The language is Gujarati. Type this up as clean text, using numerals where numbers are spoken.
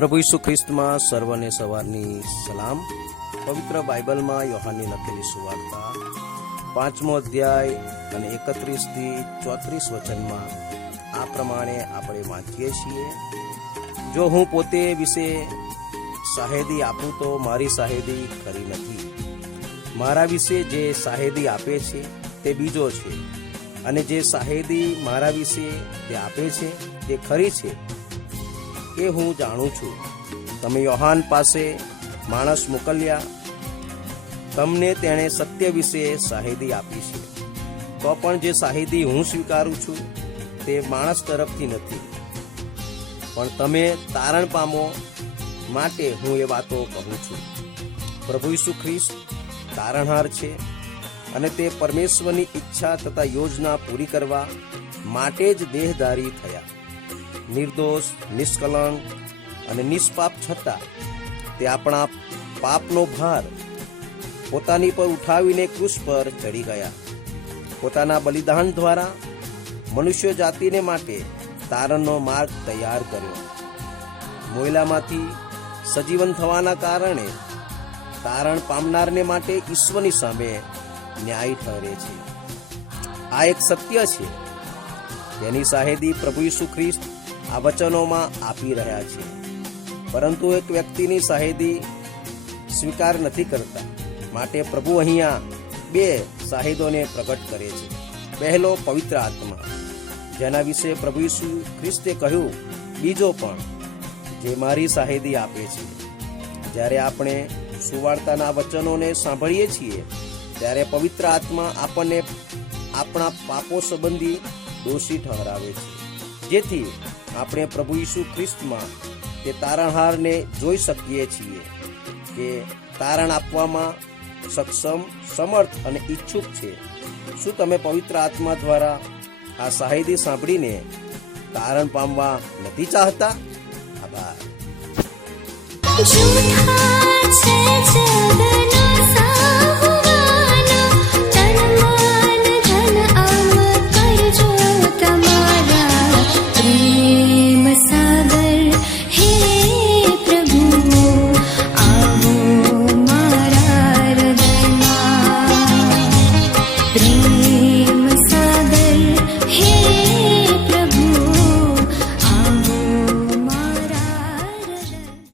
પ્રભુ ઈસુ ખ્રિસ્તમાં સર્વને સવારની સલામ। પવિત્ર બાઇબલમાં યોહાનની લખેલી સુવાર્તા 5મો અધ્યાય અને 31 થી 34 વચનમાં આ પ્રમાણે આપણે વાંચીએ છીએ। જો હું પોતે વિશે સાહેદી આપું તો મારી સાહેદી ખરી નથી, મારા વિશે જે સાહેદી આપે છે તે બીજો છે, અને જે સાહેદી મારા વિશે તે આપે છે તે ખરી છે એ હું જાણું છું। તમે યોહાન પાસે માણસ મોકલ્યા, તમને તેણે સત્ય વિશે સાહેદી આપી છે, તો પણ જે સાહેદી હું સ્વીકારું છું તે માણસ તરફથી નથી, પણ તમે તારણ પામો માટે હું એ વાતો કહું છું। પ્રભુ ઈસુ ખ્રિસ્ત તારણહાર છે, અને તે પરમેશ્વરની ઈચ્છા તથા યોજના પૂરી કરવા માટે જ દેહધારી થયા। નિર્દોષ, નિષ્કલંક અને નિષ્પાપ છતાં તે આપણા પાપનો ભાર પોતાની પર ઉઠાવીને ક્રૂસ પર ચડી ગયા। પોતાના બલિદાન દ્વારા મનુષ્ય જાતિને માટે તારણનો માર્ગ તૈયાર કર્યો। મોયલામાંથી સજીવન થવાના કારણે તારણ પામનારને માટે ઈશ્વરની સામે ન્યાય ઠરે છે। આ એક સત્ય છે, તેની સાહેદી પ્રભુ ઈસુ ખ્રિસ્ત આ વચનોમાં આપી રહ્યા છે, પરંતુ એક વ્યક્તિની સાહેદી સ્વીકાર નથી કરતા, માટે પ્રભુ અહીંયા બે સાહેદોને પ્રગટ કરે છે। પહેલો પવિત્ર આત્મા, જેના વિશે પ્રભુ ઈસુ ખ્રિસ્તે કહ્યું, બીજો પણ જે મારી સાહેદી આપે છે। જ્યારે આપણે સુવાર્તાના વચનોને સાંભળીએ છીએ ત્યારે પવિત્ર આત્મા આપણને આપણા પાપો સંબંધી દોષી ઠરાવે છે, જેથી આપણે પ્રભુ ઈસુ ખ્રિસ્તમાં તે તારણહારને જોઈ શકીએ છીએ કે તારણ આપવામાં સક્ષમ, સમર્થ અને ઈચ્છુક છે। શું તમે પવિત્ર આત્મા દ્વારા આ સાહેદી સાંભળીને તારણ પામવા નથી ચાહતા? આભાર।